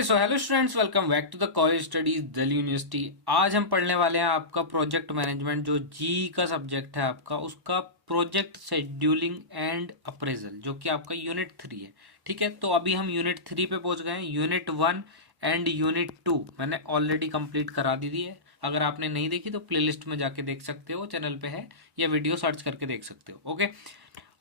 Okay so hello students, welcome back to the college studies Delhi university. आज हम पढ़ने वाले हैं आपका प्रोजेक्ट मैनेजमेंट, जो जी का सब्जेक्ट है आपका, उसका प्रोजेक्ट शेड्यूलिंग एंड अप्रेजल, जो कि आपका यूनिट 3 है। ठीक है, तो अभी हम यूनिट 3 पे पहुंच गए हैं। यूनिट 1 एंड यूनिट 2 मैंने ऑलरेडी कंप्लीट करा दी है। अगर आपने नहीं देखी तो प्लेलिस्ट में जाके देख सकते हो, चैनल पे है, या वीडियो सर्च करके देख सकते हो। ओके,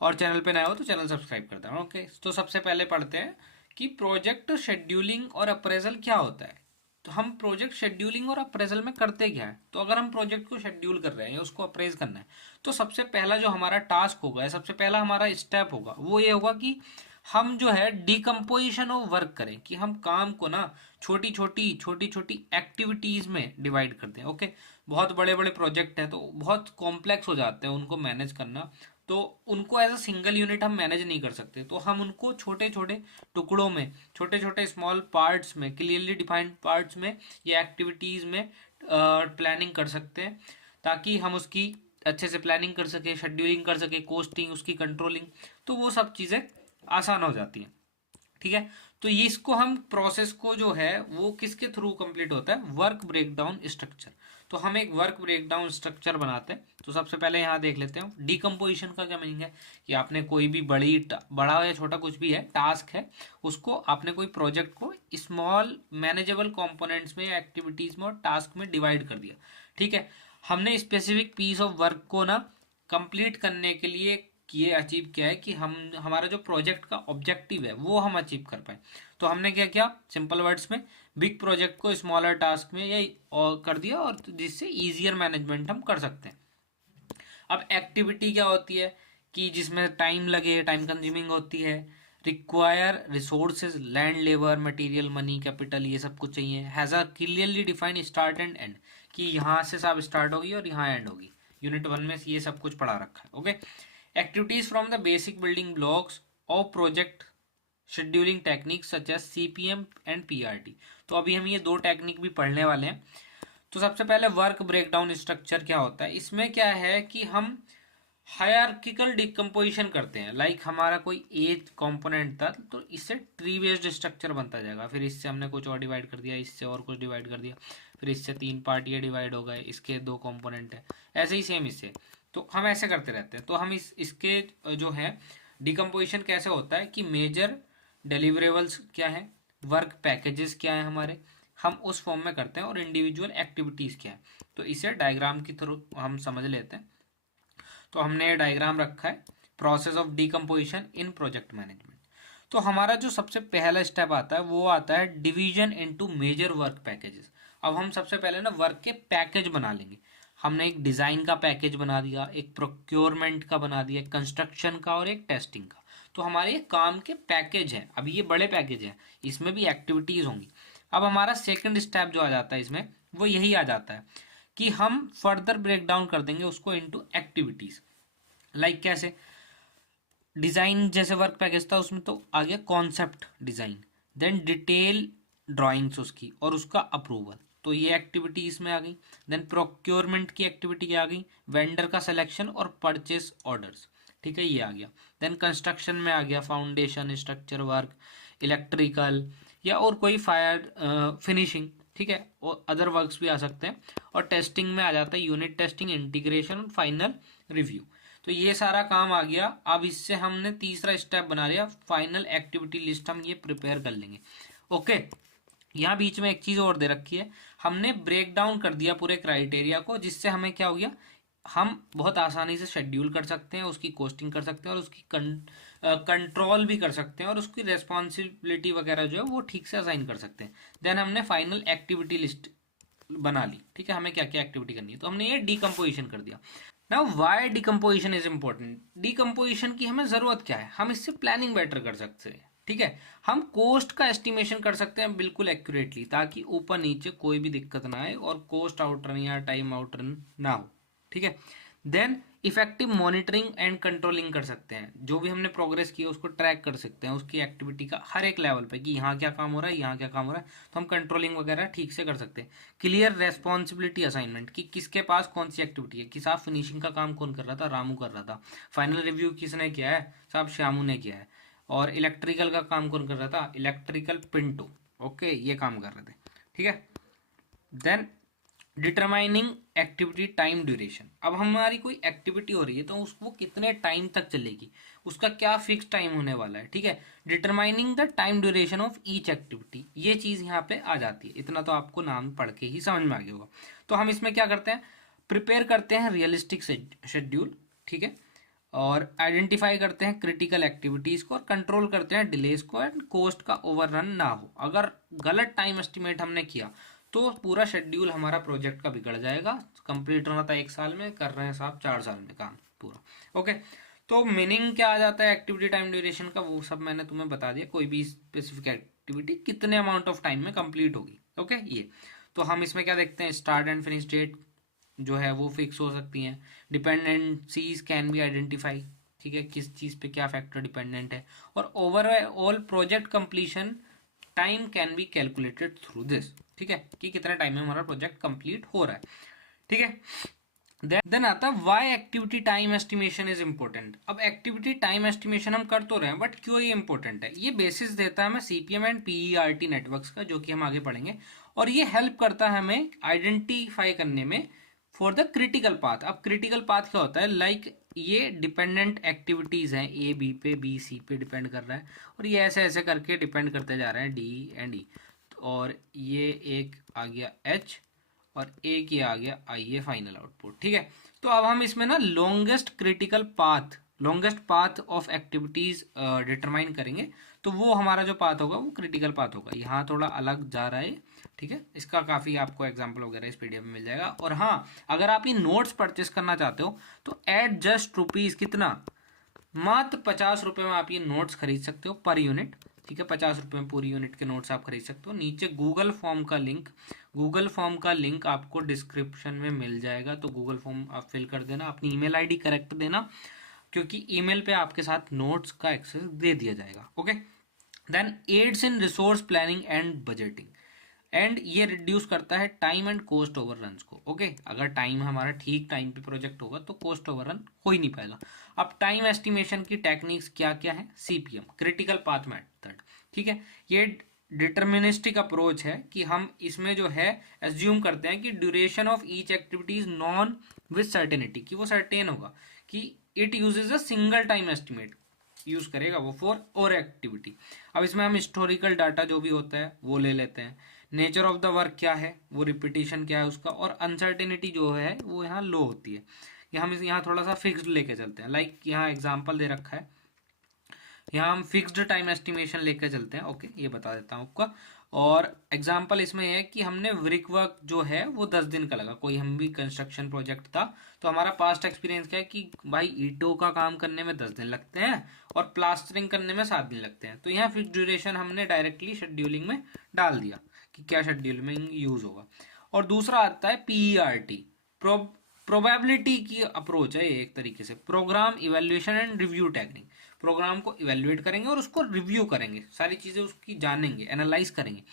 और चैनल पे नए हो तो चैनल सब्सक्राइब कर देना। ओके, तो सबसे पहले पढ़ते हैं कि प्रोजेक्ट शेड्यूलिंग और अप्रेजल क्या होता है। तो हम प्रोजेक्ट शेड्यूलिंग और अप्रेजल में करते क्या है। तो अगर हम प्रोजेक्ट को शेड्यूल कर रहे हैं या उसको अप्रेज करना है, तो सबसे पहला जो हमारा टास्क होगा, सबसे पहला हमारा स्टेप होगा, वो ये होगा कि हम जो है डिकम्पोजिशन ऑफ वर्क करें, कि हम काम को ना छोटी छोटी एक्टिविटीज में डिवाइड कर दें। ओके, बहुत बड़े बड़े प्रोजेक्ट हैं तो बहुत कॉम्प्लेक्स हो जाते हैं उनको मैनेज करना, तो उनको एज अ सिंगल यूनिट हम मैनेज नहीं कर सकते। तो हम उनको छोटे छोटे टुकड़ों में, छोटे छोटे स्मॉल पार्ट्स में, क्लियरली डिफाइंड पार्ट्स में या एक्टिविटीज में प्लानिंग कर सकते हैं, ताकि हम उसकी अच्छे से प्लानिंग कर सके, शेड्यूलिंग कर सके, कोस्टिंग, उसकी कंट्रोलिंग, तो वो सब चीज़ें आसान हो जाती हैं। ठीक है, तो ये इसको हम प्रोसेस को जो है वो किसके थ्रू कंप्लीट होता है, वर्क ब्रेकडाउन स्ट्रक्चर। तो हम एक वर्क ब्रेकडाउन स्ट्रक्चर बनाते हैं। तो सबसे पहले यहाँ देख लेते हैं डिकम्पोजिशन का क्या मीनिंग है, कि आपने कोई भी बड़ा या छोटा कुछ भी है टास्क है, उसको आपने कोई प्रोजेक्ट को स्मॉल मैनेजेबल कंपोनेंट्स में, एक्टिविटीज में और टास्क में डिवाइड कर दिया। ठीक है, हमने स्पेसिफिक पीस ऑफ वर्क को ना कंप्लीट करने के लिए ये अचीव किया है कि हम हमारा जो प्रोजेक्ट का ऑब्जेक्टिव है वो हम अचीव कर पाए। तो हमने क्या किया, सिंपल वर्ड्स में बिग प्रोजेक्ट को स्मॉलर टास्क में या और कर दिया, और जिससे इजियर मैनेजमेंट हम कर सकते हैं। अब एक्टिविटी क्या होती है कि जिसमें टाइम लगे, टाइम कंज्यूमिंग होती है, require resources, land, labour, material, money, capital, ये सब कुछ चाहिए। Has a clearly defined start and and, कि यहाँ से सब स्टार्ट होगी और यहाँ एंड होगी। यूनिट 1 में ये सब कुछ पढ़ा रखा है। Okay, activities from the basic building blocks of project scheduling technique such as CPM and PRT. तो अभी हम ये दो टेक्निक भी पढ़ने वाले हैं। तो सबसे पहले वर्क ब्रेकडाउन स्ट्रक्चर क्या होता है, इसमें क्या है कि हम हायरार्किकल डिकम्पोजिशन करते हैं। लाइक हमारा कोई एज कंपोनेंट था, तो इससे ट्री बेस्ड स्ट्रक्चर बनता जाएगा, फिर इससे हमने कुछ और डिवाइड कर दिया, इससे और कुछ डिवाइड कर दिया, फिर इससे 3 पार्ट ये डिवाइड हो गए, इसके 2 कंपोनेंट है, ऐसे ही सेम इससे। तो हम ऐसे करते रहते हैं। तो हम इसके जो है डिकम्पोजिशन कैसे होता है कि मेजर डिलीवरेबल्स क्या है, वर्क पैकेजेस क्या है हमारे, हम उस फॉर्म में करते हैं, और इंडिविजुअल एक्टिविटीज क्या है। तो इसे डायग्राम के थ्रू हम समझ लेते हैं। तो हमने डायग्राम रखा है, process of decomposition in project management. तो हमारा जो सबसे पहला स्टेप आता है वो आता है division into major work packages. अब हम सबसे पहले ना वर्क के पैकेज बना लेंगे। हमने एक डिज़ाइन का पैकेज बना दिया, एक प्रोक्योरमेंट का बना दिया, कंस्ट्रक्शन का और एक टेस्टिंग का। तो हमारे ये काम के पैकेज हैं। अभी ये बड़े पैकेज हैं, इसमें भी एक्टिविटीज़ होंगी। अब हमारा सेकंड स्टेप जो आ जाता है इसमें, वो यही आ जाता है कि हम फर्दर ब्रेक डाउन कर देंगे उसको इनटू एक्टिविटीज़। लाइक कैसे, डिज़ाइन जैसे वर्क पैकेज था, उसमें तो आ गया concept design, then detail drawings उसकी और उसका अप्रूवल, तो ये एक्टिविटी इसमें आ गई। देन प्रोक्योरमेंट की एक्टिविटी क्या आ गई, वेंडर का सिलेक्शन और परचेस ऑर्डर्स। ठीक है, ये आ गया। देन कंस्ट्रक्शन में आ गया फाउंडेशन, स्ट्रक्चर वर्क, इलेक्ट्रिकल, या और कोई फायर फिनिशिंग। ठीक है, और अदर वर्क्स भी आ सकते हैं। और टेस्टिंग में आ जाता है यूनिट टेस्टिंग, इंटीग्रेशन और फाइनल रिव्यू। तो ये सारा काम आ गया। अब इससे हमने तीसरा स्टेप बना लिया, फाइनल एक्टिविटी लिस्ट हम ये प्रिपेयर कर लेंगे। ओके, यहाँ बीच में एक चीज़ और दे रखी है, हमने ब्रेक डाउन कर दिया पूरे क्राइटेरिया को, जिससे हमें क्या हो गया, हम बहुत आसानी से शेड्यूल कर सकते हैं, उसकी कोस्टिंग कर सकते हैं, और उसकी कंट्रोल भी कर सकते हैं, और उसकी रेस्पॉन्सिबिलिटी वगैरह जो है वो ठीक से असाइन कर सकते हैं। देन हमने फाइनल एक्टिविटी लिस्ट बना ली। ठीक है, हमें क्या क्या एक्टिविटी करनी है, तो हमने ये डिकम्पोजिशन कर दिया। Now why decomposition is important, decomposition की हमें जरूरत क्या है, हम इससे प्लानिंग बेटर कर सकते हैं। ठीक है, हम कोस्ट का एस्टिमेशन कर सकते हैं बिल्कुल एक्यूरेटली, ताकि ऊपर नीचे कोई भी दिक्कत ना आए और कोस्ट आउटरन या टाइम आउटरन ना हो। ठीक है, then effective monitoring and controlling कर सकते हैं, जो भी हमने प्रोग्रेस की है उसको ट्रैक कर सकते हैं, उसकी एक्टिविटी का हर एक लेवल पे, कि यहाँ क्या काम हो रहा है, यहाँ क्या काम हो रहा है, तो हम कंट्रोलिंग वगैरह ठीक से कर सकते हैं। क्लियर रेस्पॉन्सिबिलिटी असाइनमेंट, कि किसके पास कौन सी एक्टिविटी है, कि साहब फिनिशिंग का काम कौन कर रहा था, रामू कर रहा था। फाइनल रिव्यू किसने किया है, साहब श्यामू ने किया है। और इलेक्ट्रिकल का काम कौन कर रहा था, इलेक्ट्रिकल पिंटू। ओके, ये काम कर रहे थे, ठीक है। Then determining activity time duration. अब हमारी कोई एक्टिविटी हो रही है तो उसको कितने टाइम तक चलेगी, उसका क्या फिक्स टाइम होने वाला है, ठीक है। Determining the time duration of each activity, ये चीज़ यहाँ पे आ जाती है। इतना तो आपको नाम पढ़ के ही समझ में आ गया होगा। तो हम इसमें क्या करते हैं, प्रिपेयर करते हैं रियलिस्टिक शेड्यूल, ठीक है, और आइडेंटिफाई करते हैं क्रिटिकल एक्टिविटीज़ को और कंट्रोल करते हैं डिलेज को एंड कोस्ट का ओवररन ना हो। अगर गलत टाइम एस्टिमेट हमने किया तो पूरा शेड्यूल हमारा प्रोजेक्ट का बिगड़ जाएगा। कंप्लीट होना था 1 साल में, कर रहे हैं साहब 4 साल में काम पूरा। ओके, तो मीनिंग क्या आ जाता है एक्टिविटी टाइम ड्यूरेशन का, वो सब मैंने तुम्हें बता दिया। कोई भी स्पेसिफिक एक्टिविटी कितने अमाउंट ऑफ टाइम में कंप्लीट होगी। ओके, ये तो हम इसमें क्या देखते हैं, स्टार्ट एंड फिनिश डेट जो है वो फिक्स हो सकती हैं। डिपेंडेंसीज कैन बी आइडेंटिफाई, ठीक है, किस चीज़ पे क्या फैक्टर डिपेंडेंट है। और overall project completion time can be calculated through this, ठीक है, कि कितने टाइम में हमारा प्रोजेक्ट कंप्लीट हो रहा है, ठीक है। देन आता है why activity time estimation is important. अब एक्टिविटी टाइम एस्टिमेशन हम कर तो रहे हैं, बट क्यों ये इंपॉर्टेंट है, ये बेसिस देता है हमें सीपीएम एंड पीईआरटी नेटवर्क्स का, जो कि हम आगे पढ़ेंगे। और ये हेल्प करता है हमें आइडेंटिफाई करने में फॉर द क्रिटिकल पाथ। अब क्रिटिकल पाथ क्या होता है, लाइक ये डिपेंडेंट एक्टिविटीज हैं, ए बी पे, बी सी पे डिपेंड कर रहा है, और ये ऐसे ऐसे करके डिपेंड करते जा रहे हैं, डी एंड ई। और ये एक आ गया एच और एक ये आ गया आई, ये फाइनल आउटपुट, ठीक है। तो अब हम इसमें ना longest path of activities determine करेंगे। तो वो हमारा जो पाथ होगा वो क्रिटिकल पाथ होगा। यहाँ थोड़ा अलग जा रहा है, ठीक है, इसका काफ़ी आपको एग्जाम्पल वगैरह इस पीडीएफ में मिल जाएगा। और हाँ, अगर आप ये नोट्स परचेस करना चाहते हो तो एट जस्ट रुपीज़ कितना, मात्र 50 रुपये में आप ये नोट्स खरीद सकते हो पर यूनिट, ठीक है। 50 रुपये में पूरी यूनिट के नोट्स आप खरीद सकते हो। नीचे गूगल फॉर्म का लिंक आपको डिस्क्रिप्शन में मिल जाएगा, तो गूगल फॉर्म आप फिल कर देना, अपनी ईमेल आईडी करेक्ट देना, क्योंकि ईमेल पे आपके साथ नोट्स का एक्सेस दे दिया जाएगा। Okay, then aids in resource planning and budgeting, and ये रिड्यूस करता है टाइम एंड कॉस्ट ओवररन्स को। ओके, अगर टाइम हमारा ठीक टाइम पे प्रोजेक्ट होगा तो कॉस्ट ओवररन हो ही नहीं पाएगा। अब टाइम एस्टिमेशन की टेक्निक्स क्या क्या है, सीपीएम, क्रिटिकल पाथ मेथड, ठीक है। ये डिटर्मिनिस्टिक अप्रोच है कि हम इसमें जो है एज्यूम करते हैं कि duration of each activity is non with certainty, कि वो सर्टेन होगा, कि it uses a single time estimate use करेगा वो फॉर और एक्टिविटी। अब इसमें हम हिस्टोरिकल डाटा जो भी होता है वो ले लेते हैं, नेचर ऑफ द वर्क क्या है, वो रिपीटिशन क्या है उसका, और अनसर्टेनिटी जो है वो यहाँ लो होती है। ये हम यहाँ थोड़ा सा फिक्स्ड लेके चलते हैं। लाइक यहाँ एग्जांपल दे रखा है, यहाँ हम फिक्स्ड टाइम एस्टिमेशन लेकर चलते हैं। ओके, ये बता देता हूँ आपका। और एग्जांपल इसमें है कि हमने ब्रिक वर्क जो है वो 10 दिन का लगा, कोई हम भी कंस्ट्रक्शन प्रोजेक्ट था, तो हमारा पास्ट एक्सपीरियंस क्या है कि भाई ईंटों का काम करने में 10 दिन लगते हैं और प्लास्टरिंग करने में 7 दिन लगते हैं। तो यहाँ फिक्स ड्यूरेशन हमने डायरेक्टली शेड्यूलिंग में डाल दिया कि क्या शेड्यूलिंग यूज होगा। और दूसरा आता है पीईआरटी, प्रोबेबिलिटी की अप्रोच है ये, एक तरीके से program evaluation and review technique. Program को इवेल्युएट करेंगे और उसको रिव्यू करेंगे, सारी चीज़ें उसकी जानेंगे, एनालाइज करेंगे।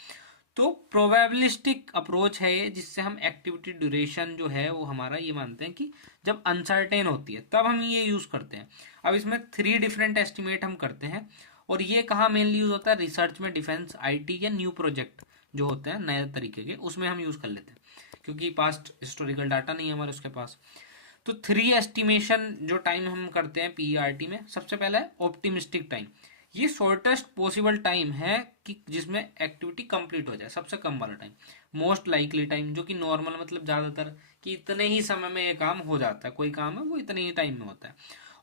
तो प्रोबेबिलिस्टिक अप्रोच है ये, जिससे हम एक्टिविटी ड्यूरेशन जो है वो हमारा ये मानते हैं कि जब अनसर्टेन होती है तब हम ये यूज़ करते हैं। अब इसमें 3 डिफरेंट एस्टिमेट हम करते हैं, और ये कहाँ मेनली यूज़ होता है, रिसर्च में, डिफेंस, आईटी या न्यू प्रोजेक्ट जो होते हैं नए तरीके के, उसमें हम यूज़ कर लेते हैं, क्योंकि पास्ट हिस्टोरिकल डाटा नहीं है हमारे उसके पास। तो 3 एस्टिमेशन जो टाइम हम करते हैं पीईआरटी में, सबसे पहला है ऑप्टिमिस्टिक टाइम। ये शॉर्टेस्ट पॉसिबल टाइम है कि जिसमें एक्टिविटी कंप्लीट हो जाए, सबसे कम वाला टाइम। मोस्ट लाइकली टाइम, जो कि नॉर्मल मतलब ज़्यादातर कि इतने ही समय में ये काम हो जाता है, कोई काम है वो इतने ही टाइम में होता है।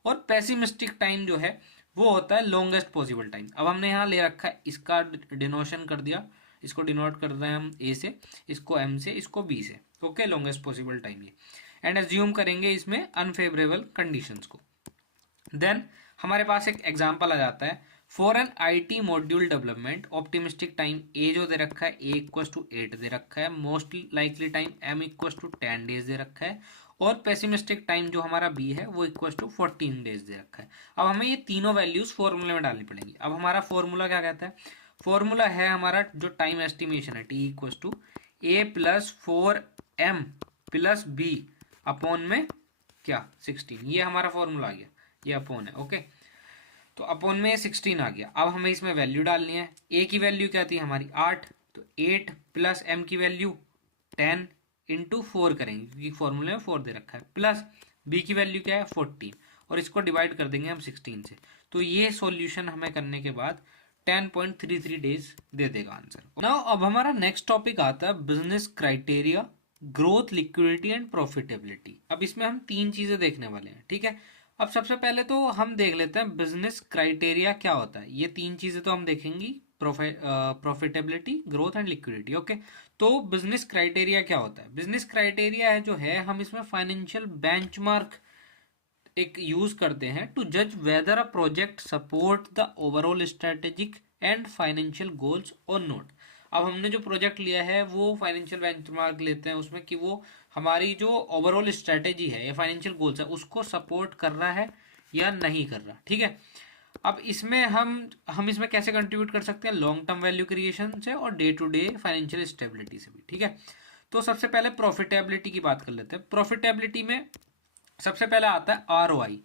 और पेसिमिस्टिक टाइम जो है वो होता है लॉन्गेस्ट पॉसिबल टाइम। अब हमने यहाँ ले रखा है, इसका डिनोशन कर दिया, इसको डिनोट कर रहे हैं हम ए से, इसको एम से, इसको बी से। ओके, लॉन्गेस्ट पॉसिबल टाइम ये, एंड एज्यूम करेंगे इसमें अनफेवरेबल कंडीशंस को। देन हमारे पास एक एग्जांपल आ जाता है, for an IT module development optimistic time a जो दे रखा है, ए इक्वस टू 8 दे रखा है, most likely time M equals to 10 days दे रखा है, और पेसिमिस्टिक टाइम जो हमारा बी है वो इक्वस टू 14 डेज दे रखा है। अब हमें ये तीनों वैल्यूज फॉर्मूले में डालनी पड़ेंगी। अब हमारा फॉर्मूला क्या कहता है, फॉर्मूला है हमारा जो टाइम एस्टिमेशन है, T equals to A plus 4m plus B upon में क्या 16, ये हमारा फॉर्मूला आ गया, ये अपॉन है। ओके, तो अपॉन में 16 आ गया। अब हमें इसमें वैल्यू डालनी है। ए की वैल्यू क्या थी हमारी 8, तो 8 प्लस एम की वैल्यू 10 इंटू 4 करेंगे क्योंकि फॉर्मूले में 4 दे रखा है, प्लस बी की वैल्यू क्या है 14 और इसको डिवाइड कर देंगे हम 16 से। तो ये सॉल्यूशन हमें करने के बाद 10.33 डेज दे देगा आंसर। नाउ अब हमारा नेक्स्ट टॉपिक आता है business criteria, growth, liquidity and profitability. अब इसमें हम तीन चीजें देखने वाले हैं, ठीक है। अब सबसे पहले तो हम देख लेते हैं बिजनेस क्राइटेरिया क्या होता है। ये तीन चीजें तो हम देखेंगी, profitability, growth and liquidity. Okay, तो बिजनेस क्राइटेरिया क्या होता है? बिजनेस क्राइटेरिया है जो है, हम इसमें फाइनेंशियल बेंचमार्क एक यूज करते हैं टू जज weather a project support the overall strategic and financial goals और नॉट। अब हमने जो प्रोजेक्ट लिया है वो फाइनेंशियल बेंचमार्क लेते हैं उसमें कि वो हमारी जो ओवरऑल स्ट्रेटेजी है या फाइनेंशियल गोल्स है उसको सपोर्ट कर रहा है या नहीं कर रहा, ठीक है। अब इसमें हम इसमें कैसे कंट्रीब्यूट कर सकते हैं? लॉन्ग टर्म वैल्यू क्रिएशन से और day to day financial stability से भी, ठीक है। तो सबसे पहले प्रॉफिटेबिलिटी की बात कर लेते हैं। प्रॉफिटेबिलिटी में सबसे पहले आता है ROI,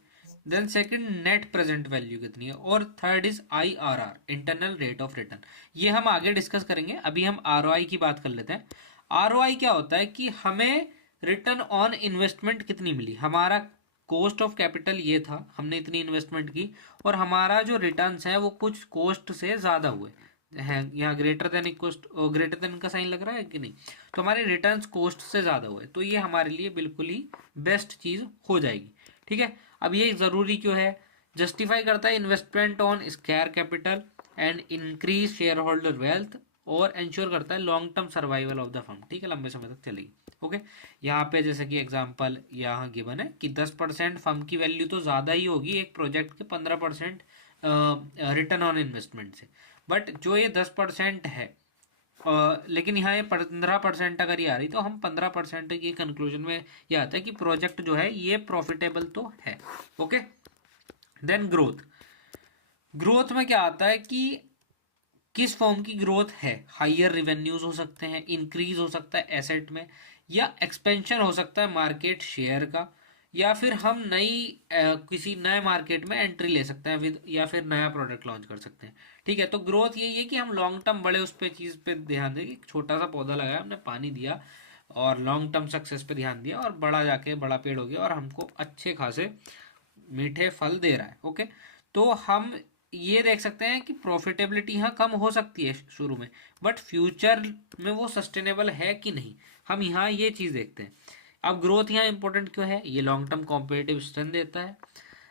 then second net present value कितनी है, और third is IRR, internal rate of return. ये हम आगे डिस्कस करेंगे, अभी हम ROI की बात कर लेते हैं। ROI क्या होता है कि हमें रिटर्न ऑन इन्वेस्टमेंट कितनी मिली, हमारा कॉस्ट ऑफ कैपिटल ये था, हमने इतनी इन्वेस्टमेंट की और हमारा जो रिटर्न्स है वो कुछ कॉस्ट से ज़्यादा हुए हैं। यहाँ ग्रेटर देन इक्वस्ट, ग्रेटर देन का साइन लग रहा है कि नहीं? तो हमारे रिटर्न्स कॉस्ट से ज़्यादा हुए, तो ये हमारे लिए बिल्कुल ही बेस्ट चीज़ हो जाएगी, ठीक है। अब ये ज़रूरी क्यों है? जस्टिफाई करता है investment on square capital and increase share holder wealth, और इंश्योर करता है long term survival of the firm, ठीक है, लंबे समय तक चलेगी। ओके, यहाँ पे जैसे कि एग्जांपल यहाँ गिवन है कि 10% फर्म की वैल्यू तो ज़्यादा ही होगी एक प्रोजेक्ट के 15% रिटर्न ऑन इन्वेस्टमेंट से, बट जो ये 10% है लेकिन यहाँ ये 15% अगर ये आ रही तो हम 15% की कंक्लूजन में ये आता है कि प्रोजेक्ट जो है ये प्रॉफिटेबल तो है। Okay, then growth. ग्रोथ में क्या आता है कि किस फॉर्म की ग्रोथ है? हायर रिवेन्यूज हो सकते हैं, इंक्रीज हो सकता है एसेट में, या एक्सपेंशन हो सकता है मार्केट शेयर का, या फिर हम किसी नए मार्केट में एंट्री ले सकते हैं विद, या फिर नया प्रोडक्ट लॉन्च कर सकते हैं, ठीक है। तो ग्रोथ यही है कि हम लॉन्ग टर्म बड़े उस पे चीज़ पे ध्यान दें, एक छोटा सा पौधा लगाया, हमने पानी दिया और लॉन्ग टर्म सक्सेस पे ध्यान दिया और बड़ा जाके बड़ा पेड़ हो गया और हमको अच्छे खासे मीठे फल दे रहा है। ओके, तो हम ये देख सकते हैं कि प्रॉफिटेबिलिटी यहाँ कम हो सकती है शुरू में, बट फ्यूचर में वो सस्टेनेबल है कि नहीं, हम यहाँ ये चीज़ देखते हैं। अब ग्रोथ यहाँ इंपॉर्टेंट क्यों है? ये लॉन्ग टर्म कॉम्पिटिटिव स्ट्रेंथ देता है,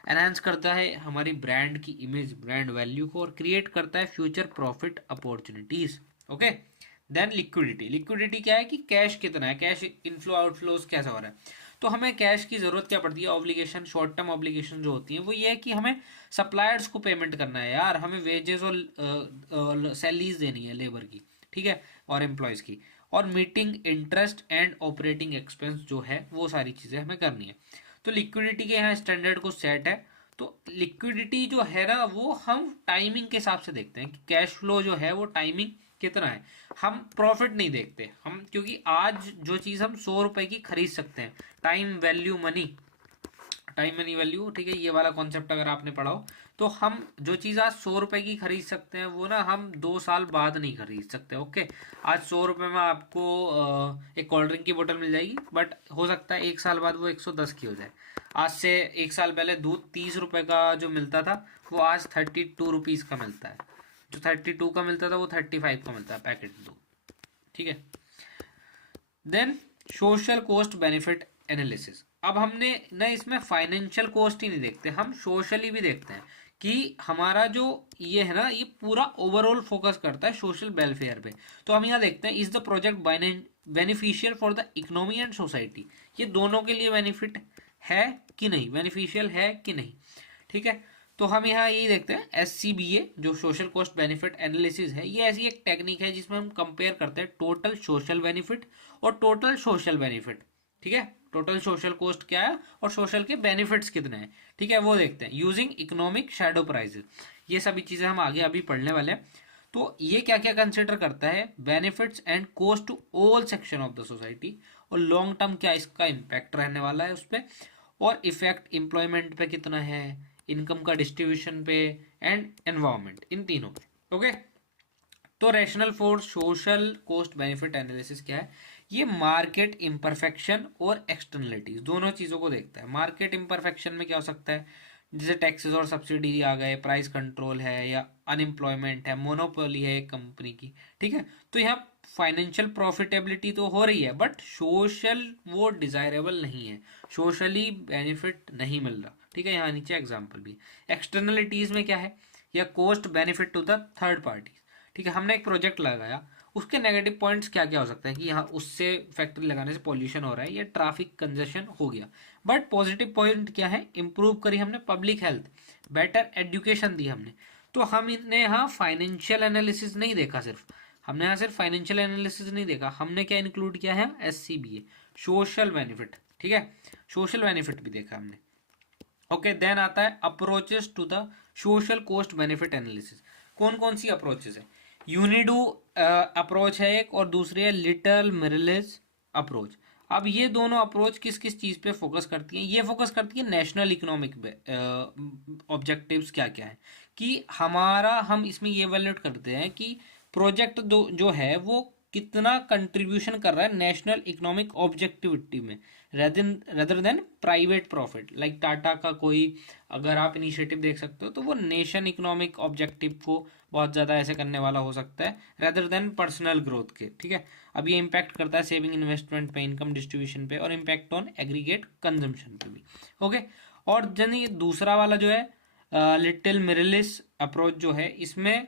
एनहांस करता है हमारी ब्रांड की इमेज, ब्रांड वैल्यू को, और क्रिएट करता है future profit opportunities. Okay, then liquidity. Liquidity क्या है कि कैश कितना है, कैश इनफ्लो आउटफ्लोज कैसा हो रहा है। तो हमें कैश की ज़रूरत क्या पड़ती है? ऑब्लिगेशन, शॉर्ट टर्म ऑब्लिगेशन जो होती हैं वो ये है कि हमें सप्लायर्स को पेमेंट करना है यार, हमें वेजेस और सैलरीज देनी है लेबर की, ठीक है, और एम्प्लॉयज़ की, और meeting interest and operating expense जो है वो सारी चीज़ें हमें करनी है। तो लिक्विडिटी के यहाँ स्टैंडर्ड को सेट है। तो लिक्विडिटी जो है ना वो हम टाइमिंग के हिसाब से देखते हैं कि कैश फ्लो जो है वो टाइमिंग कितना है, हम प्रॉफिट नहीं देखते हम, क्योंकि आज जो चीज़ हम 100 रुपए की खरीद सकते हैं, time value money, time money value, ठीक है, ये वाला कॉन्सेप्ट अगर आपने पढ़ा हो, तो हम जो चीज़ आज 100 रुपए की खरीद सकते हैं वो ना हम 2 साल बाद नहीं खरीद सकते। ओके, आज 100 रुपए में आपको एक कोल्ड ड्रिंक की बोतल मिल जाएगी, बट हो सकता है 1 साल बाद वो 110 की हो जाए। आज से 1 साल पहले दूध 30 रुपए का जो मिलता था वो आज 32 रुपीज़ का मिलता है, जो 32 का मिलता था वो 35 का मिलता है पैकेट दूध, ठीक है। Then social cost benefit analysis. अब हमने ना इसमें फाइनेंशियल कॉस्ट ही नहीं देखते, हम सोशली भी देखते हैं कि हमारा जो ये है ना ये पूरा ओवरऑल फोकस करता है सोशल वेलफेयर पे। तो हम यहाँ देखते हैं, is the project beneficial for the economy and society, ये दोनों के लिए बेनिफिट है कि नहीं, बेनिफिशियल है कि नहीं, ठीक है। तो हम यहाँ यही देखते हैं SCBA जो सोशल कॉस्ट बेनिफिट एनालिसिस है, ये ऐसी एक टेक्निक है जिसमें हम कंपेयर करते हैं टोटल सोशल बेनिफिट और टोटल सोशल बेनिफिट, ठीक है। टोटल सोशल कॉस्ट क्या है और सोशल के बेनिफिट्स कितने हैं, ठीक है, वो देखते हैं यूजिंग इकोनॉमिक शैडो प्राइजेस। ये सभी चीज़ें हम आगे अभी पढ़ने वाले हैं। तो ये क्या क्या कंसिडर करता है? Benefits and cost to all section of the society, और लॉन्ग टर्म क्या इसका इम्पैक्ट रहने वाला है उस पर, और इफेक्ट एम्प्लॉयमेंट पे कितना है, इनकम का डिस्ट्रीब्यूशन पे एंड एनवायरमेंट, इन तीनों पे। ओके, तो rational for social cost benefit analysis क्या है? ये मार्केट इम्परफेक्शन और एक्सटर्नलिटीज दोनों चीज़ों को देखता है। मार्केट इम्परफेक्शन में क्या हो सकता है? जैसे टैक्सेस और सब्सिडी आ गए, प्राइस कंट्रोल है, या अनएम्प्लॉयमेंट है, मोनोपोली है एक कंपनी की, ठीक है। तो यहाँ फाइनेंशियल प्रॉफिटेबिलिटी तो हो रही है, बट सोशल वो डिजायरेबल नहीं है, सोशली बेनिफिट नहीं मिल रहा, ठीक है। यहाँ नीचे एग्जाम्पल भी। एक्सटर्नलिटीज में क्या है? या cost benefit to the third party, ठीक है। हमने एक प्रोजेक्ट लगाया, उसके नेगेटिव पॉइंट्स क्या क्या हो सकता है कि यहाँ उससे फैक्ट्री लगाने से पॉल्यूशन हो रहा है या ट्रैफिक कंजेशन हो गया। बट पॉजिटिव पॉइंट क्या है? इंप्रूव करी हमने पब्लिक हेल्थ, बेटर एजुकेशन दी हमने। तो हम इन्हें यहाँ फाइनेंशियल एनालिसिस नहीं देखा, हमने यहाँ सिर्फ फाइनेंशियल एनालिसिस नहीं देखा, हमने क्या इंक्लूड किया है? SCBA, सोशल बेनिफिट, ठीक है। सोशल बेनिफिट भी देखा हमने। ओके, देन आता है approaches to the social cost benefit analysis. कौन कौन सी अप्रोचेस है? यूनिडू अप्रोच है एक, और दूसरी है लिटल मिरलेस अप्रोच। अब ये दोनों अप्रोच किस किस चीज़ पे फोकस करती हैं? ये फोकस करती है नेशनल इकोनॉमिक ऑब्जेक्टिव्स क्या क्या है, कि हम इसमें ये वैल्यूएट करते हैं कि प्रोजेक्ट जो है वो कितना कंट्रीब्यूशन कर रहा है नेशनल इकोनॉमिक ऑब्जेक्टिविटी में, rather than private profit. Like Tata का कोई अगर आप इनिशिएटिव देख सकते हो तो वो नेशन इकोनॉमिक ऑब्जेक्टिव को बहुत ज़्यादा ऐसे करने वाला हो सकता है रेदर देन पर्सनल ग्रोथ के, ठीक है। अब ये इम्पैक्ट करता है सेविंग इन्वेस्टमेंट पे, इनकम डिस्ट्रीब्यूशन पे, और इम्पैक्ट ऑन एग्रीगेट कंजम्पशन पे भी। ओके, और जन ये दूसरा वाला जो है लिटिल मिरलिस अप्रोच जो है, इसमें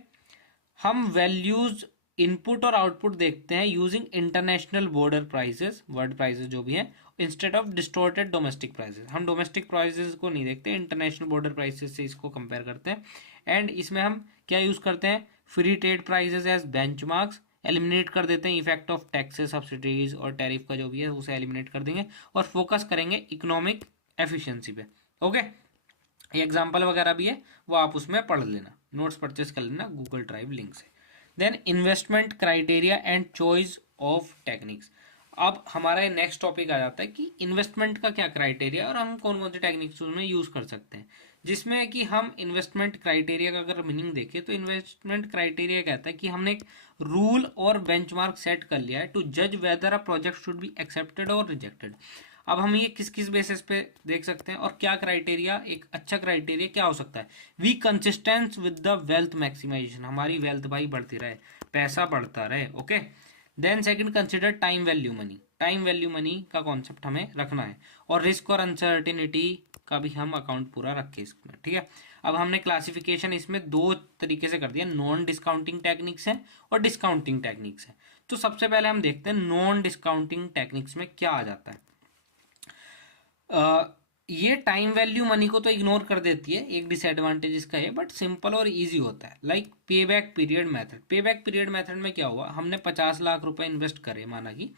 हम वैल्यूज इनपुट और आउटपुट देखते हैं using international border prices, world prices जो भी हैं, instead of distorted domestic prices. हम डोमेस्टिक प्राइसेस को नहीं देखते, इंटरनेशनल बॉर्डर प्राइसेस से इसको कंपेयर करते हैं। एंड इसमें हम क्या यूज़ करते हैं? Free trade prices as benchmarks, eliminate कर देते हैं इफेक्ट ऑफ टैक्सेस, सब्सिडीज और टैरिफ का जो भी है उसे एलिमिनेट कर देंगे, और फोकस करेंगे इकोनॉमिक एफिशिएंसी पे। ओके, एग्जाम्पल वगैरह भी है, वो आप उसमें पढ़ लेना, नोट्स परचेस कर लेना गूगल ड्राइव लिंक से। Then investment criteria and choice of techniques. अब हमारा ये नेक्स्ट टॉपिक आ जाता है कि इन्वेस्टमेंट का क्या क्राइटेरिया और हम कौन कौन से टेक्निक्स उसमें यूज़ कर सकते हैं। जिसमें कि हम इन्वेस्टमेंट क्राइटेरिया का अगर मीनिंग देखें तो इन्वेस्टमेंट क्राइटेरिया कहता है कि हमने एक रूल और बेंचमार्क सेट कर लिया है टू जज weather a project should be accepted और रिजेक्टेड। अब हम ये किस किस बेसिस पे देख सकते हैं और क्या क्राइटेरिया, एक अच्छा क्राइटेरिया क्या हो सकता है? We consistence with the wealth maximization, हमारी वेल्थ भाई बढ़ती रहे, पैसा बढ़ता रहे। Okay, then second consider time value money, time value money का कॉन्सेप्ट हमें रखना है, और रिस्क और अनसर्टिनिटी का भी हम अकाउंट पूरा रखें इसमें, ठीक है। अब हमने क्लासिफिकेशन इसमें दो तरीके से कर दिया, नॉन डिस्काउंटिंग टेक्निक्स है और डिस्काउंटिंग टेक्निक्स है। तो सबसे पहले हम देखते हैं नॉन डिस्काउंटिंग टेक्निक्स में क्या आ जाता है। ये टाइम वैल्यू मनी को तो इग्नोर कर देती है, एक डिसएडवांटेज इसका है, बट सिंपल और इजी होता है। लाइक पे बैक पीरियड मेथड। पे बैक पीरियड मेथड में क्या हुआ, हमने 50 लाख रुपए इन्वेस्ट करे माना कि,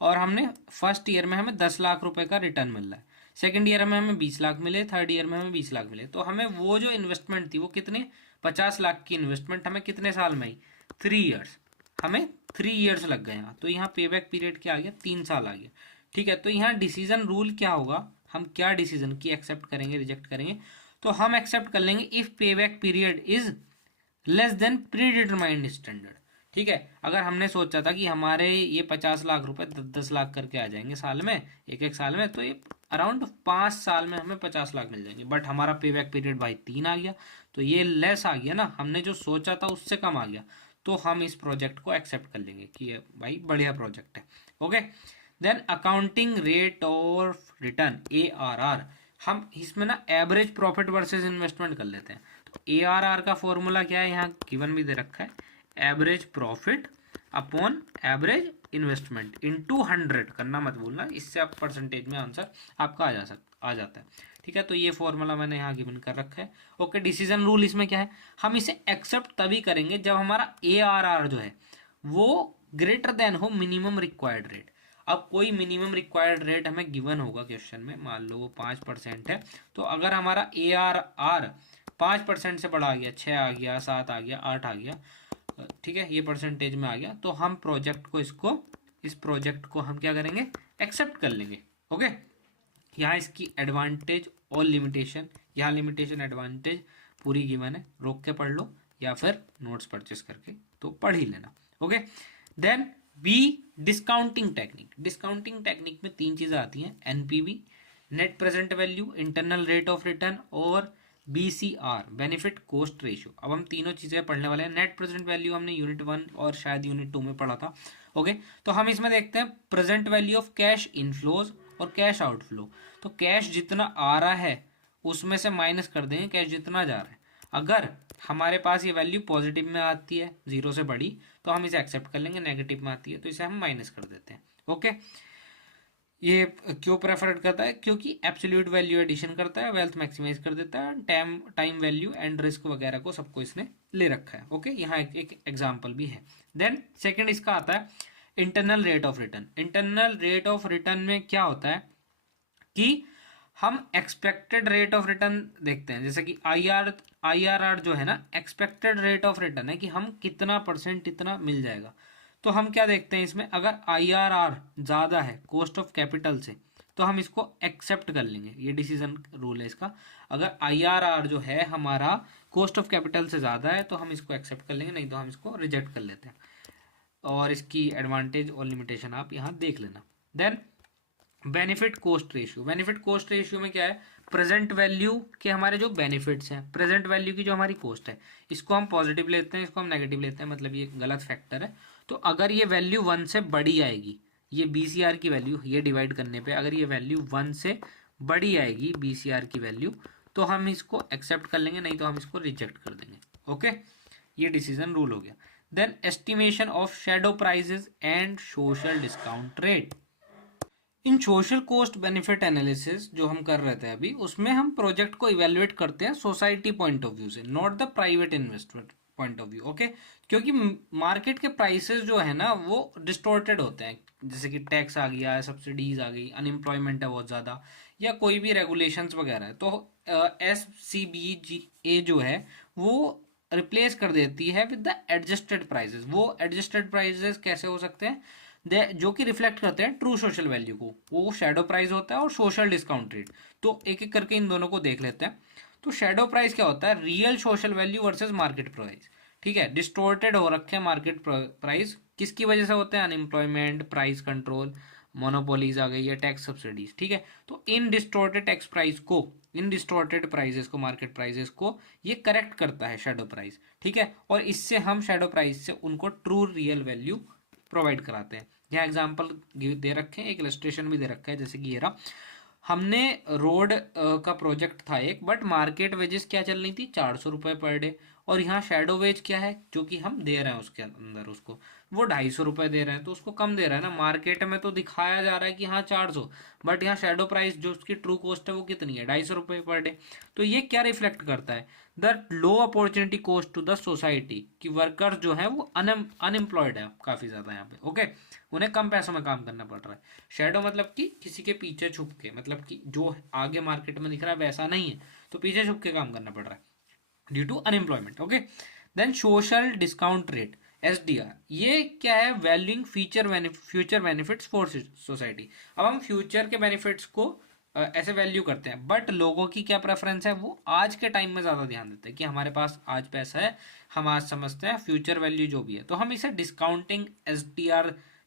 और हमने फर्स्ट ईयर में हमें 10 लाख रुपए का रिटर्न मिल रहा है, सेकंड ईयर में हमें 20 लाख मिले, थर्ड ईयर में हमें 20 लाख मिले। तो हमें वो जो इन्वेस्टमेंट थी वो कितने, 50 लाख की इन्वेस्टमेंट हमें कितने साल में आई? 3 ईयर्स, हमें 3 ईयर्स लग गए यहाँ। तो यहाँ पे बैक पीरियड क्या आ गया? 3 साल आ गया, ठीक है। तो यहाँ डिसीजन रूल क्या होगा, हम क्या डिसीजन की एक्सेप्ट करेंगे रिजेक्ट करेंगे? तो हम एक्सेप्ट कर लेंगे इफ पे back period is less than pre determined standard, ठीक है। अगर हमने सोचा था कि हमारे ये 50 लाख रुपए 10 लाख करके आ जाएंगे साल में, एक एक साल में, तो ये अराउंड 5 साल में हमें 50 लाख मिल जाएंगे, बट हमारा पे बैक पीरियड भाई 3 आ गया, तो ये लेस आ गया ना, हमने जो सोचा था उससे कम आ गया। तो हम इस प्रोजेक्ट को एक्सेप्ट कर लेंगे कि ये भाई बढ़िया प्रोजेक्ट है। Okay, then accounting rate of return ARR, हम इसमें ना एवरेज प्रॉफिट वर्सेस इन्वेस्टमेंट कर लेते हैं। तो ARR का फॉर्मूला क्या है, यहाँ गिवन भी दे रखा है, average profit upon average investment into 100 करना मत भूलना, इससे आप परसेंटेज में आंसर आपका आ जाता है, ठीक है। तो ये फॉर्मूला मैंने यहाँ गिवन कर रखा है। ओके, डिसीजन रूल इसमें क्या है, हम इसे एक्सेप्ट तभी करेंगे जब हमारा ARR जो है वो ग्रेटर देन हो मिनिमम रिक्वायर्ड रेट। अब कोई मिनिमम रिक्वायर्ड रेट हमें गिवन होगा क्वेश्चन में, मान लो वो 5% है, तो अगर हमारा ARR 5% से बड़ा आ गया, 6 आ गया, 7 आ गया, 8 आ गया, ठीक है, ये परसेंटेज में आ गया, तो हम प्रोजेक्ट को इस प्रोजेक्ट को हम क्या करेंगे, एक्सेप्ट कर लेंगे। ओके, यहाँ इसकी एडवांटेज ऑल लिमिटेशन, यहाँ लिमिटेशन एडवांटेज पूरी गिवन है, रोक के पढ़ लो या फिर नोट्स परचेस करके तो पढ़ ही लेना। Okay, then B discounting technique. Discounting technique में 3 चीजें आती हैं, NPV net present value, internal rate of return और बीसीआर बेनिफिट कॉस्ट रेशियो। अब हम तीनों चीजें पढ़ने वाले हैं। नेट प्रेजेंट वैल्यू हमने यूनिट 1 और शायद यूनिट 2 में पढ़ा था। ओके, तो हम इसमें देखते हैं present value of cash inflows और कैश आउटफ्लो। तो कैश जितना आ रहा है उसमें से माइनस कर देंगे कैश जितना जा रहा है। अगर हमारे पास ये वैल्यू पॉजिटिव में आती है, 0 से बड़ी, तो हम इसे एक्सेप्ट कर लेंगे, नेगेटिव में आती है तो इसे हम माइनस कर देते हैं। ओके, ये क्यों प्रेफर करता है? क्योंकि एब्सोल्यूट वैल्यू एडिशन करता है, वेल्थ मैक्सिमाइज कर देता है, टाइम वैल्यू एंड रिस्क वगैरह को सबको इसने ले रखा है। ओके, यहाँ एक एग्जांपल भी है। देन सेकंड इसका आता है internal rate of return. Internal rate of return में क्या होता है कि हम एक्सपेक्टेड रेट ऑफ रिटर्न देखते हैं, जैसे कि आईआरआर जो है ना, एक्सपेक्टेड रेट ऑफ रिटर्न है कि हम कितना परसेंट इतना मिल जाएगा। तो हम क्या देखते हैं इसमें, अगर आईआरआर ज़्यादा है कॉस्ट ऑफ कैपिटल से तो हम इसको एक्सेप्ट कर लेंगे, ये डिसीजन रूल है इसका। अगर आईआरआर जो है हमारा कॉस्ट ऑफ कैपिटल से ज़्यादा है तो हम इसको एक्सेप्ट कर लेंगे, नहीं तो हम इसको रिजेक्ट कर लेते हैं। और इसकी एडवांटेज और लिमिटेशन आप यहाँ देख लेना। Then benefit cost ratio. Benefit cost ratio में क्या है, प्रेजेंट वैल्यू के हमारे जो बेनिफिट्स हैं, प्रेजेंट वैल्यू की जो हमारी कॉस्ट है, इसको हम पॉजिटिव लेते हैं, इसको हम नेगेटिव लेते हैं, मतलब ये गलत फैक्टर है। तो अगर ये वैल्यू 1 से बड़ी आएगी, ये बीसीआर की वैल्यू, ये डिवाइड करने पे अगर ये वैल्यू 1 से बड़ी आएगी बीसीआर की वैल्यू, तो हम इसको एक्सेप्ट कर लेंगे, नहीं तो हम इसको रिजेक्ट कर देंगे। ओके, ये डिसीजन रूल हो गया। Then estimation of shadow prices and social discount rate. In social cost benefit analysis जो हम कर रहे थे अभी, उसमें हम प्रोजेक्ट को इवेल्युएट करते हैं सोसाइटी पॉइंट ऑफ व्यू से, not the private investor point of view. Okay, क्योंकि मार्केट के प्राइसेस जो है ना वो डिस्टोर्टेड होते हैं, जैसे कि टैक्स आ गया, सब्सिडीज आ गई, अनएम्प्लॉयमेंट है बहुत ज़्यादा, या कोई भी रेगुलेशंस वगैरह है, तो SCBGA जो है वो रिप्लेस कर देती है विद द एडजस्टेड प्राइसेस। वो एडजस्टेड प्राइसेस कैसे हो सकते हैं, जो कि रिफ्लेक्ट करते हैं ट्रू सोशल वैल्यू को, वो शैडो प्राइस होता है और सोशल डिस्काउंट रेट। तो एक एक करके इन दोनों को देख लेते हैं। तो शैडो प्राइस क्या होता है, real social value versus market price. ठीक है, डिस्टोर्टेड हो रखे हैं मार्केट प्राइस, किसकी वजह से होते हैं, अनएम्प्लॉयमेंट, प्राइस कंट्रोल, मोनोपोलीज आ गई या टैक्स सब्सिडीज। ठीक है, तो इन डिस्टोर्टेड टैक्स प्राइस को, इन डिस्टोर्टेड प्राइसेस को, मार्केट प्राइसेस को ये करेक्ट करता है शैडो प्राइस। ठीक है, और इससे हम शैडो प्राइस से उनको ट्रू रियल वैल्यू प्रोवाइड कराते हैं। यहाँ एग्जांपल दे रखे हैं, एक इलस्ट्रेशन भी दे रखा है, जैसे कि ये रहा, हमने रोड का प्रोजेक्ट था एक, बट मार्केट वेजेस क्या चल रही थी, 400 रुपये पर डे, और यहाँ शेडो वेज क्या है जो कि हम दे रहे हैं उसके अंदर उसको, वो 250 रुपये दे रहे हैं, तो उसको कम दे रहा है ना। मार्केट में तो दिखाया जा रहा है कि हाँ 400, बट यहाँ शेडो प्राइस जो उसकी ट्रू कॉस्ट है वो कितनी है, 250 रुपये पर डे। तो ये क्या रिफ्लेक्ट करता है, the low opportunity cost to the society, कि वर्कर्स जो है वो अनएम्प्लॉयड है काफ़ी ज़्यादा यहाँ पे। ओके, उन्हें कम पैसों में काम करना पड़ रहा है। शेडो मतलब कि किसी के पीछे छुप के, मतलब कि जो आगे मार्केट में दिख रहा है वैसा नहीं है, तो पीछे छुप के काम करना पड़ रहा है due to unemployment. Okay, then social discount rate, SDR, ये क्या है, valuing future benefits for society. अब हम फ्यूचर के बेनिफिट्स को ऐसे वैल्यू करते हैं, बट लोगों की क्या प्रेफरेंस है, वो आज के टाइम में ज़्यादा ध्यान देते हैं कि हमारे पास आज पैसा है, हम आज समझते हैं फ्यूचर वैल्यू जो भी है, तो हम इसे डिस्काउंटिंग SDR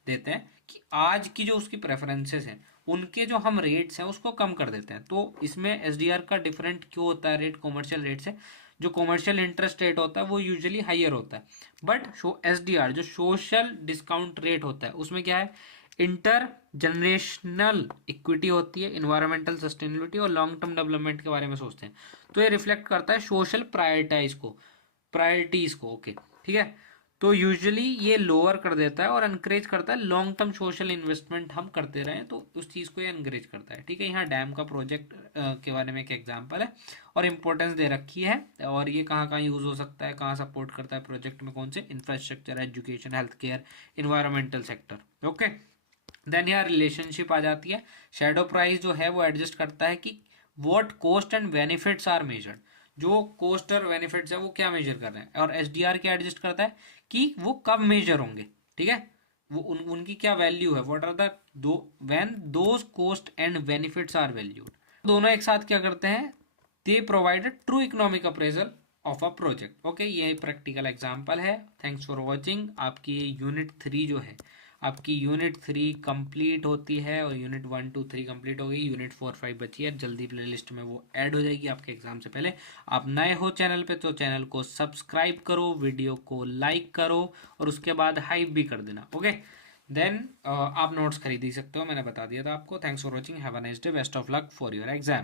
देते हैं कि आज की जो उसकी प्रेफरेंसेस हैं उनके जो हम रेट्स हैं उसको कम कर देते हैं। तो इसमें SDR का डिफरेंट क्यों होता है रेट कॉमर्शियल रेट से, जो कॉमर्शियल इंटरेस्ट रेट होता है वो यूजुअली हाइयर होता है, बट SDR जो सोशल डिस्काउंट रेट होता है उसमें क्या है, इंटर जनरेशनल इक्विटी होती है, इन्वायरमेंटल सस्टेनेबिलिटी और लॉन्ग टर्म डेवलपमेंट के बारे में सोचते हैं, तो ये रिफ्लेक्ट करता है सोशल प्रायोरिटीज को। ओके, ठीक है, तो यूजुअली ये लोअर कर देता है और एनकरेज करता है लॉन्ग टर्म सोशल इन्वेस्टमेंट हम करते रहें, तो उस चीज़ को ये एनकरेज करता है। ठीक है, यहाँ डैम का प्रोजेक्ट के बारे में एक एग्जांपल है और इम्पोर्टेंस दे रखी है, और ये कहाँ कहाँ यूज़ हो सकता है, कहाँ सपोर्ट करता है प्रोजेक्ट में, कौन से, infrastructure, education, health care, environmental sector. Okay, then यहाँ रिलेशनशिप आ जाती है। शेडो प्राइस जो है वो एडजस्ट करता है कि what cost and benefits are measured, जो कॉस्ट और बेनिफिट्स है वो क्या मेजर कर रहे हैं, और SDR क्या एडजस्ट करता है कि वो कब मेजर होंगे। ठीक है, वो उनकी क्या वैल्यू है, what are the when those cost and benefits are valued. दोनों एक साथ क्या करते हैं, they provide true economic appraisal of a project. Okay, ये प्रैक्टिकल एग्जांपल है। Thanks for watching. आपकी यूनिट 3 जो है, आपकी यूनिट 3 कंप्लीट होती है और यूनिट 1 2 3 कंप्लीट हो गई, यूनिट 4 5 बची है, जल्दी प्लेलिस्ट में वो ऐड हो जाएगी आपके एग्जाम से पहले। आप नए हो चैनल पे तो चैनल को सब्सक्राइब करो, वीडियो को लाइक करो और उसके बाद हाइप भी कर देना। ओके, देन आप नोट्स खरीद ही सकते हो, मैंने बता दिया था आपको। Thanks for watching, have a nice day, best of luck for your exam.